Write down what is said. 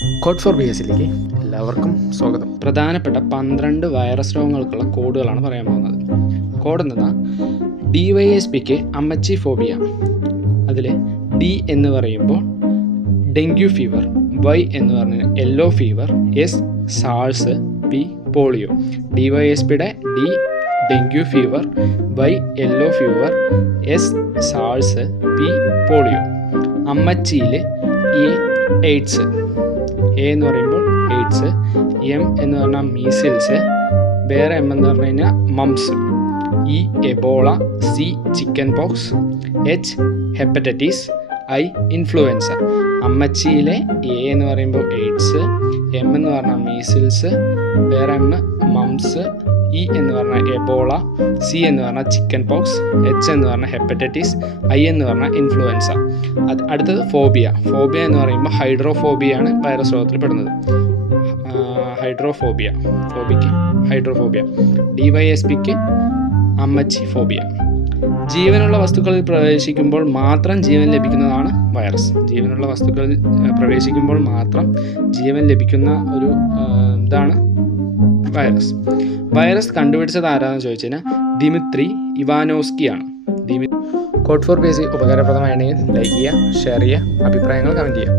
Code four B എസിലേക്ക് എല്ലാവർക്കും സ്വാഗതം. പ്രധാനപ്പെട്ട 12 വൈറസ് രോഗങ്ങൾക്കുള്ള കോഡുകളാണ് പറയാൻ പോകുന്നത്. കോഡ് എന്തെന്നാ DYSPക്ക് അമ്മച്ചി ഫോബിയ, അതിൽ D എന്ന് പറയുമ്പോൾ ഡെങ്കു ഫീവർ, Y എന്ന് പറഞ്ഞാൽ yellow fever, S SARS, P polio. DYSPയുടെ D dengue fever, Y yellow fever, S SARS, P polio. അമ്മച്ചിയിൽ എയ്ഡ്സ്, എ എന്ന് പറയുമ്പോൾ എയ്ഡ്സ്, എം എന്ന് പറഞ്ഞാൽ മീസിൽസ്, വേറെ എം എന്ന് പറഞ്ഞു കഴിഞ്ഞാൽ mumps, E Ebola, C chicken pox, H hepatitis, I influenza. അമ്മച്ചിയിലെ എ എന്ന് പറയുമ്പോൾ എയ്ഡ്സ്, എം എന്ന് പറഞ്ഞാൽ മീസിൽസ്, വേറെ എം മംസ്, ഇ എന്ന് പറഞ്ഞാൽ എബോള, സി എന്ന് പറഞ്ഞാൽ ചിക്കൻ പോക്സ്, എച്ച് എന്ന് പറഞ്ഞാൽ ഹെപ്പറ്റൈറ്റിസ്, ഐ എന്ന് പറഞ്ഞാൽ ഇൻഫ്ലുവൻസ. അടുത്തത് ഫോബിയ. ഫോബിയ എന്ന് പറയുമ്പോൾ ഹൈഡ്രോഫോബിയാണ് വൈറസ് രോഗത്തിൽ പെടുന്നത്. ഫോബിക്ക് ഹൈഡ്രോഫോബിയ. DYSPക്ക് അമ്മച്ചി ഫോബിയ. ജീവനുള്ള വസ്തുക്കളിൽ പ്രവേശിക്കുമ്പോൾ മാത്രം ജീവൻ ലഭിക്കുന്നതാണ് വൈറസ്. ജീവനുള്ള വസ്തുക്കളിൽ പ്രവേശിക്കുമ്പോൾ മാത്രം ജീവൻ ലഭിക്കുന്ന ഒരു ഇതാണ് വൈറസ്. വൈറസ് കണ്ടുപിടിച്ചത് ആരാണെന്ന് ചോദിച്ചു കഴിഞ്ഞാൽ ദിമിത്രി ഇവാനോസ്കിയാണ്. കോഡ് ഫോർ ബി എസ് ഉപകാരപ്രദമാണെങ്കിൽ ലൈക്ക് ചെയ്യുക, ഷെയർ ചെയ്യുക, അഭിപ്രായങ്ങൾ കമൻറ്റ് ചെയ്യുക.